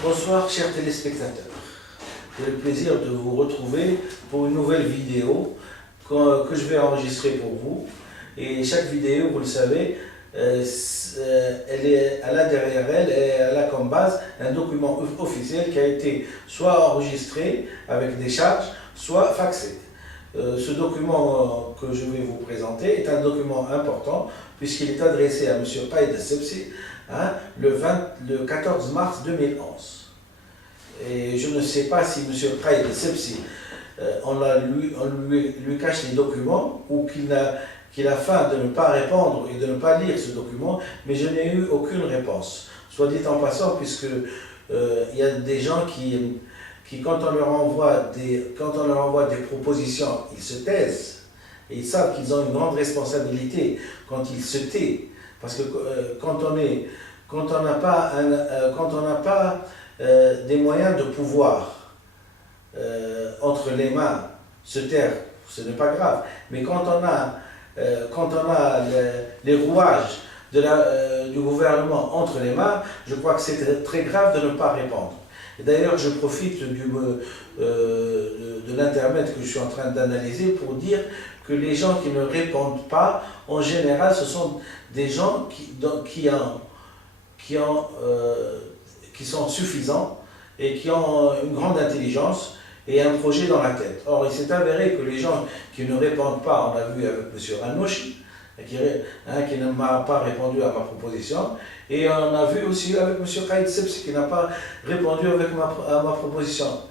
Bonsoir chers téléspectateurs, j'ai le plaisir de vous retrouver pour une nouvelle vidéo que je vais enregistrer pour vous. Et chaque vidéo, vous le savez, elle a derrière elle, et elle a comme base un document officiel qui a été soit enregistré avec des charges, soit faxé. Ce document que je vais vous présenter est un document important puisqu'il est adressé à M. Qaïd Essebsi le 14 mars 2011. Et je ne sais pas si M. Qaïd Essebsi, on lui cache les documents ou qu'il a faim de ne pas répondre et de ne pas lire ce document, mais je n'ai eu aucune réponse. Soit dit en passant, puisque il y a des gens qui quand on leur envoie des propositions, ils se taisent. Et ils savent qu'ils ont une grande responsabilité quand ils se taisent. Parce que quand on n'a pas des moyens de pouvoir entre les mains se taire, ce n'est pas grave. Mais quand on a les rouages du gouvernement entre les mains, je crois que c'est très grave de ne pas répondre. D'ailleurs, je profite de l'internet que je suis en train d'analyser pour dire que les gens qui ne répondent pas, en général, ce sont des gens qui sont suffisants et qui ont une grande intelligence et un projet dans la tête. Or, il s'est avéré que les gens qui ne répondent pas, on l'a vu avec M. Ranouchi, qui ne m'a pas répondu à ma proposition, et on a vu aussi avec M. Qaïd Essebsi qui n'a pas répondu à ma proposition.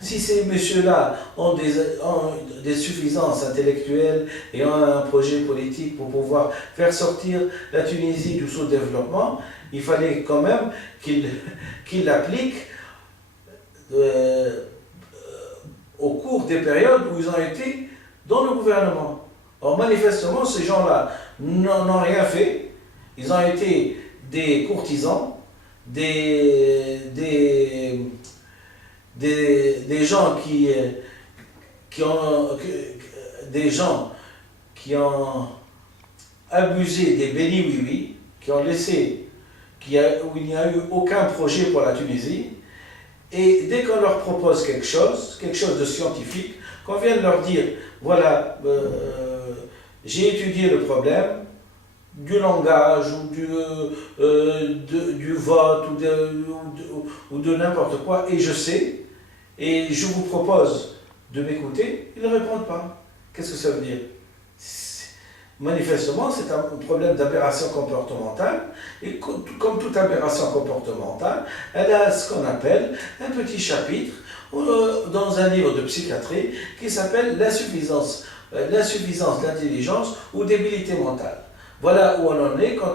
Si ces messieurs-là ont des suffisances intellectuelles et ont un projet politique pour pouvoir faire sortir la Tunisie du sous-développement, il fallait quand même qu'ils l'appliquent au cours des périodes où ils ont été dans le gouvernement. Or, manifestement, ces gens-là n'ont rien fait. Ils ont été des courtisans, des gens qui ont abusé des béni-oui-oui, qui ont laissé, où il n'y a eu aucun projet pour la Tunisie. Et dès qu'on leur propose quelque chose de scientifique, qu'on vient de leur dire, voilà, j'ai étudié le problème du langage ou du vote ou de n'importe quoi, et je sais, et je vous propose de m'écouter, ils ne répondent pas. Qu'est-ce que ça veut dire? Manifestement, c'est un problème d'aberration comportementale, et comme toute aberration comportementale, elle a ce qu'on appelle un petit chapitre dans un livre de psychiatrie qui s'appelle l'insuffisance d'intelligence ou débilité mentale. Voilà où on en est quand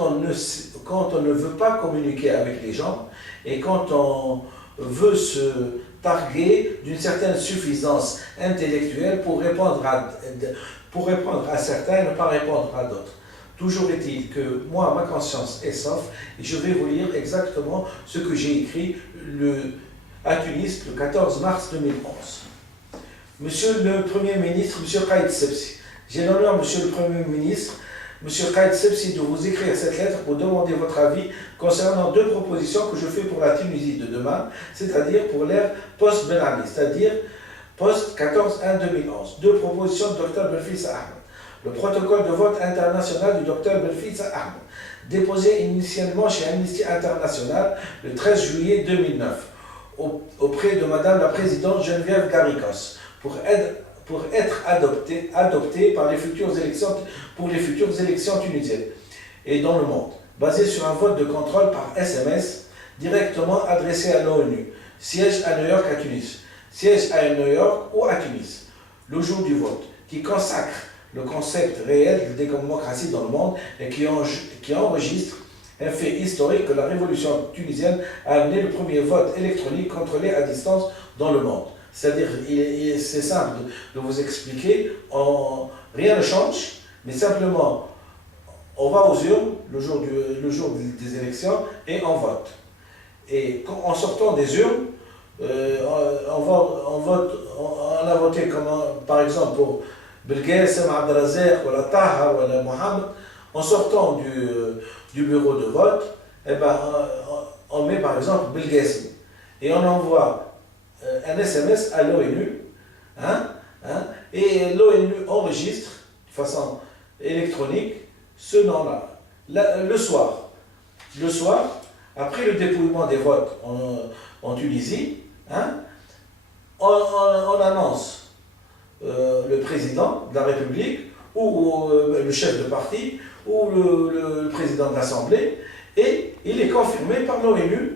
on ne veut pas communiquer avec les gens et quand on veut se targuer d'une certaine suffisance intellectuelle pour répondre à certains et ne pas répondre à d'autres. Toujours est-il que moi, ma conscience est sauf et je vais vous lire exactement ce que j'ai écrit à Tunis le 14 mars 2011. Monsieur le Premier ministre, Monsieur Qaïd Essebsi, j'ai l'honneur, Monsieur le Premier ministre, Monsieur Qaïd Essebsi, de vous écrire cette lettre pour demander votre avis concernant deux propositions que je fais pour la Tunisie de demain, c'est-à-dire pour l'ère post-Ben Ali, c'est-à-dire post-14-1-2011. Deux propositions de Dr Belfissa Ahmed. Le protocole de vote international du Dr Belfissa Ahmed, déposé initialement chez Amnesty International le 13 juillet 2009, auprès de Madame la Présidente Geneviève Garricos, pour être adopté par pour les futures élections tunisiennes et dans le monde, basé sur un vote de contrôle par SMS directement adressé à l'ONU, siège à New York à Tunis, siège à New York ou à Tunis, le jour du vote, qui consacre le concept réel de démocratie dans le monde et qui enregistre un fait historique que la révolution tunisienne a amené le premier vote électronique contrôlé à distance dans le monde. C'est-à-dire, c'est simple de vous expliquer, rien ne change, mais simplement, on va aux urnes le jour des élections et on vote. Et en sortant des urnes, on a voté par exemple pour Belgassem, Abdelazek, ou la Taha, ou la Mohamed. En sortant du bureau de vote, on met par exemple Belghassi et on envoie un SMS à l'ONU, hein, et l'ONU enregistre de façon électronique ce nom-là. Le soir, après le dépouillement des votes en Tunisie, hein, on annonce le président de la République ou le chef de parti ou le président de l'Assemblée, et il est confirmé par l'ONU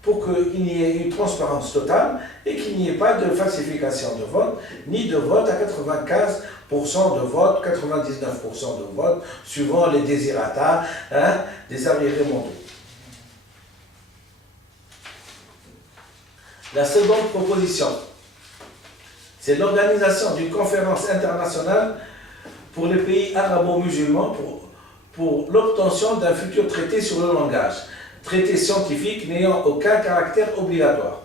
pour qu'il y ait une transparence totale et qu'il n'y ait pas de falsification de vote, ni de vote à 95% de vote, 99% de vote, suivant les désirata, hein, des arriérés mondiaux. La seconde proposition, c'est l'organisation d'une conférence internationale pour les pays arabo-musulmans pour l'obtention d'un futur traité sur le langage, traité scientifique n'ayant aucun caractère obligatoire,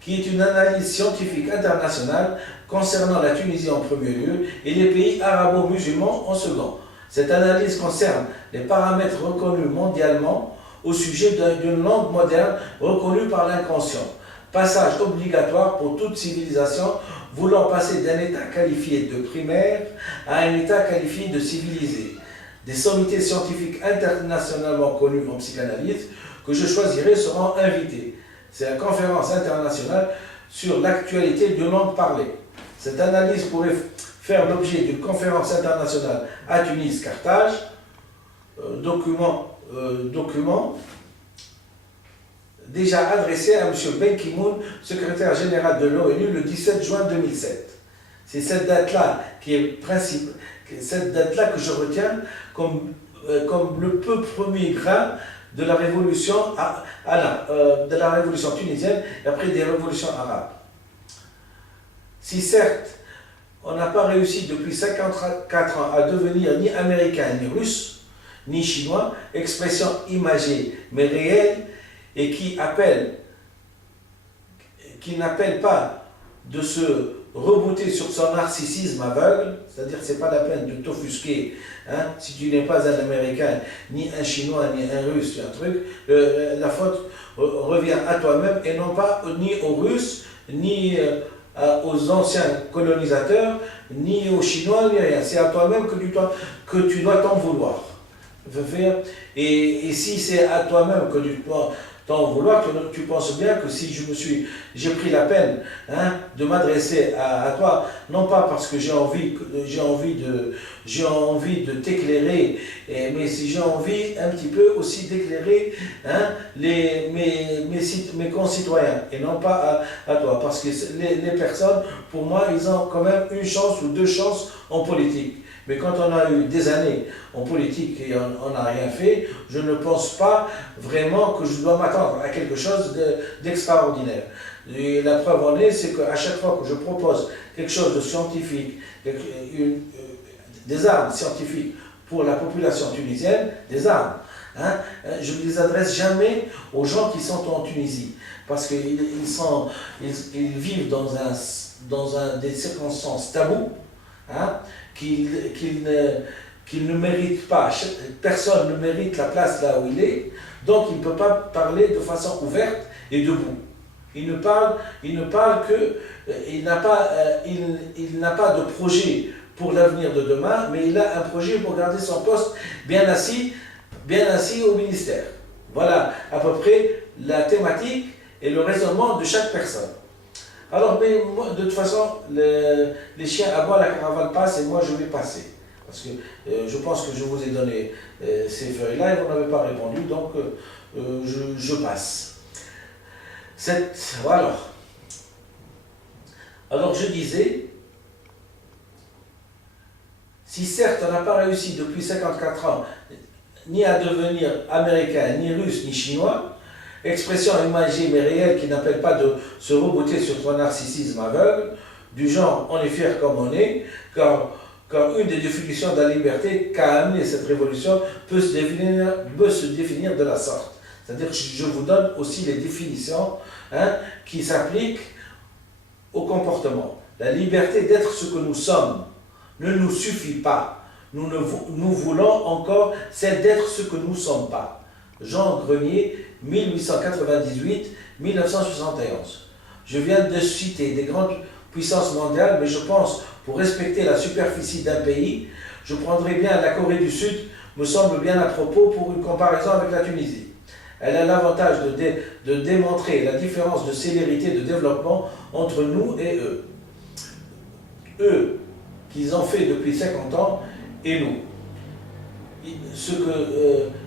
qui est une analyse scientifique internationale concernant la Tunisie en premier lieu et les pays arabo-musulmans en second. Cette analyse concerne les paramètres reconnus mondialement au sujet d'une langue moderne reconnue par l'inconscient. Passage obligatoire pour toute civilisation voulant passer d'un état qualifié de primaire à un état qualifié de civilisé. Des sommités scientifiques internationalement connues en psychanalyse que je choisirai seront invitées. C'est la conférence internationale sur l'actualité de langue parlée. Cette analyse pourrait faire l'objet d'une conférence internationale à Tunis, Carthage, document déjà adressé à M. Ben Ki-moon, secrétaire général de l'ONU, le 17 juin 2007. C'est cette date-là qui est cette date-là que je retiens comme le peu premier grain de la révolution, de la révolution tunisienne et après des révolutions arabes. Si certes, on n'a pas réussi depuis 54 ans à devenir ni américain, ni russe, ni chinois, expression imagée mais réelle, et qui n'appelle pas de se rebooter sur son narcissisme aveugle, c'est-à-dire que ce n'est pas la peine de t'offusquer, hein, si tu n'es pas un Américain, ni un Chinois, ni un Russe, un truc, la faute revient à toi-même et non pas ni aux Russes, ni aux anciens colonisateurs, ni aux Chinois, ni rien. C'est à toi-même que tu dois t'en vouloir. Et si c'est à toi-même que tu dois t'en vouloir, tu penses bien que si j'ai pris la peine, hein, de m'adresser à toi, non pas parce que j'ai envie de t'éclairer, mais si j'ai envie un petit peu aussi d'éclairer, hein, mes concitoyens, et non pas à toi, parce que les personnes, pour moi, ils ont quand même une chance ou deux chances en politique. Mais quand on a eu des années en politique et on n'a rien fait, je ne pense pas vraiment que je dois m'attendre à quelque chose d'extraordinaire. Et la preuve en est, c'est qu'à chaque fois que je propose quelque chose de scientifique, des armes scientifiques pour la population tunisienne, des armes, hein, je ne les adresse jamais aux gens qui sont en Tunisie, parce qu'ils vivent dans des circonstances taboues, hein, qu'il ne mérite pas, personne ne mérite la place là où il est, donc il ne peut pas parler de façon ouverte et debout. Il n'a pas de projet pour l'avenir de demain, mais il a un projet pour garder son poste bien assis au ministère. Voilà à peu près la thématique et le raisonnement de chaque personne. Alors, mais moi, de toute façon, les chiens aboient, la caravane passe et moi je vais passer. Parce que je pense que je vous ai donné ces feuilles-là et vous n'avez pas répondu, donc je passe. Voilà. Alors je disais, si certes on n'a pas réussi depuis 54 ans ni à devenir américain, ni russe, ni chinois, expression imagée mais réelle qui n'appelle pas de se rebooter sur son narcissisme aveugle, du genre on est fier comme on est, car une des définitions de la liberté qu'a amené cette révolution peut se définir de la sorte. C'est-à-dire que je vous donne aussi les définitions, hein, qui s'appliquent au comportement. La liberté d'être ce que nous sommes ne nous suffit pas. Nous voulons encore celle d'être ce que nous ne sommes pas. Jean Grenier, 1898-1971. Je viens de citer des grandes puissances mondiales, mais je pense, pour respecter la superficie d'un pays, je prendrai bien la Corée du Sud, me semble bien à propos pour une comparaison avec la Tunisie. Elle a l'avantage de démontrer la différence de célérité de développement entre nous et eux. Eux, qu'ils ont fait depuis 50 ans, et nous.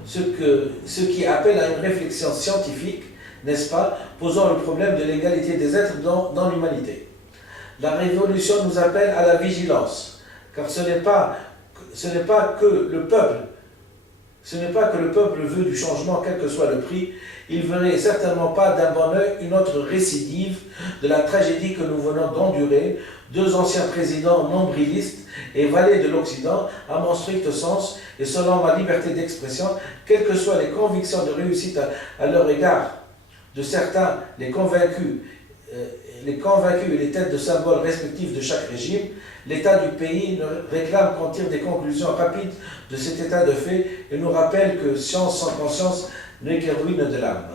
Ce qui appelle à une réflexion scientifique, n'est-ce pas, posant le problème de l'égalité des êtres dans l'humanité. La révolution nous appelle à la vigilance, car ce n'est pas que le peuple veut du changement, quel que soit le prix. Il ne verrait certainement pas d'un bon œil une autre récidive de la tragédie que nous venons d'endurer, deux anciens présidents nombrilistes et valets de l'Occident, à mon strict sens, et selon ma liberté d'expression, quelles que soient les convictions de réussite à leur égard de certains, les convaincus et les têtes de symboles respectifs de chaque régime, l'État du pays réclame qu'on tire des conclusions rapides de cet état de fait et nous rappelle que science sans conscience n'est que ruine de l'âme.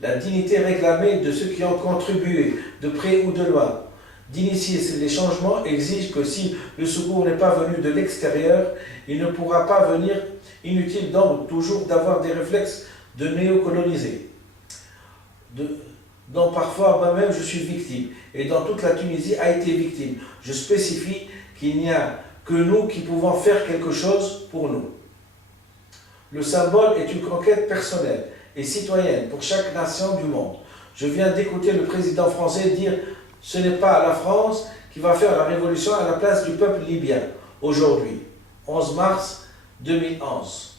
La dignité réclamée de ceux qui ont contribué, de près ou de loin, d'initier les changements exige que si le secours n'est pas venu de l'extérieur, il ne pourra pas venir. Inutile donc toujours d'avoir des réflexes de néocoloniser, dont parfois moi-même je suis victime, et dont toute la Tunisie a été victime. Je spécifie qu'il n'y a que nous qui pouvons faire quelque chose pour nous. Le symbole est une conquête personnelle et citoyenne pour chaque nation du monde. Je viens d'écouter le président français dire « ce n'est pas la France qui va faire la révolution à la place du peuple libyen, aujourd'hui, 11 mars 2011. »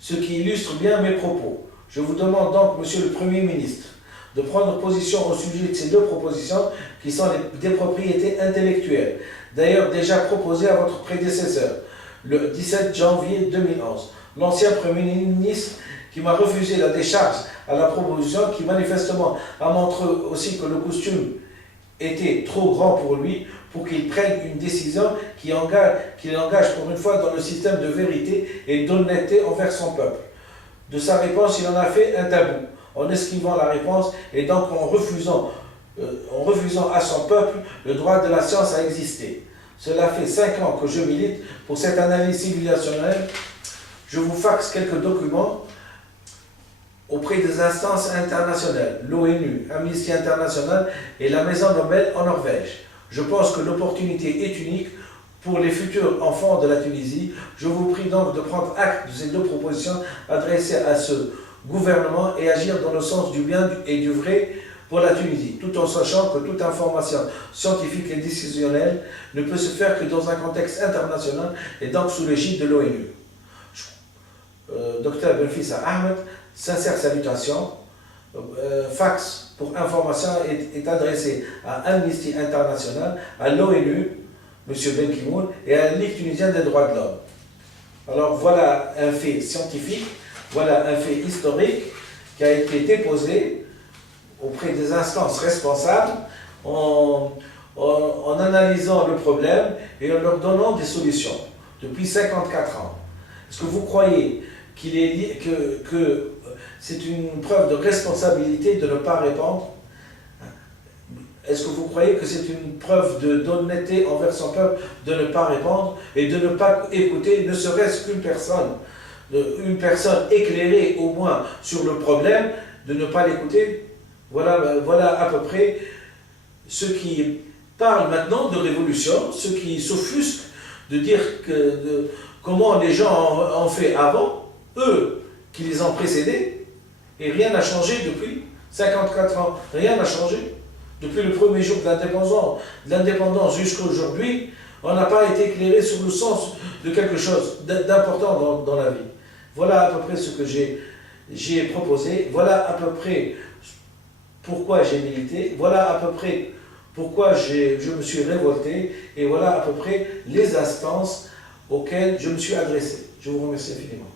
Ce qui illustre bien mes propos. Je vous demande donc, Monsieur le Premier ministre, de prendre position au sujet de ces deux propositions qui sont des propriétés intellectuelles, d'ailleurs déjà proposées à votre prédécesseur, le 17 janvier 2011. L'ancien Premier ministre qui m'a refusé la décharge à la proposition, qui manifestement a montré aussi que le costume était trop grand pour lui, pour qu'il prenne une décision qui l'engage pour une fois dans le système de vérité et d'honnêteté envers son peuple. De sa réponse, il en a fait un tabou, en esquivant la réponse et donc en refusant à son peuple le droit de la science à exister. Cela fait 5 ans que je milite pour cette analyse civilisationnelle. Je vous faxe quelques documents auprès des instances internationales, l'ONU, Amnesty International et la Maison Nobel en Norvège. Je pense que l'opportunité est unique pour les futurs enfants de la Tunisie. Je vous prie donc de prendre acte de ces deux propositions adressées à ce gouvernement et agir dans le sens du bien et du vrai pour la Tunisie, tout en sachant que toute information scientifique et décisionnelle ne peut se faire que dans un contexte international et donc sous l'égide de l'ONU. Dr Benfissa Ahmed, sincère salutation. Fax pour information est adressé à Amnesty International, à l'ONU, M. Ben Ki-moon, et à la Ligue tunisienne des droits de l'homme. Alors voilà un fait scientifique, voilà un fait historique qui a été déposé auprès des instances responsables en analysant le problème et en leur donnant des solutions depuis 54 ans. Est-ce que vous croyez que c'est une preuve de responsabilité de ne pas répondre? Est-ce que vous croyez que c'est une preuve d'honnêteté envers son peuple de ne pas répondre et de ne pas écouter, ne serait-ce qu'une personne éclairée au moins sur le problème, de ne pas l'écouter? Voilà à peu près ceux qui parlent maintenant de révolution, ceux qui s'offusquent de dire comment les gens ont fait avant, eux qui les ont précédés, et rien n'a changé depuis 54 ans, rien n'a changé. Depuis le premier jour de l'indépendance jusqu'à aujourd'hui, on n'a pas été éclairé sur le sens de quelque chose d'important dans la vie. Voilà à peu près ce que j'ai proposé, voilà à peu près pourquoi j'ai milité, voilà à peu près pourquoi je me suis révolté, et voilà à peu près les instances auxquelles je me suis adressé. Je vous remercie infiniment.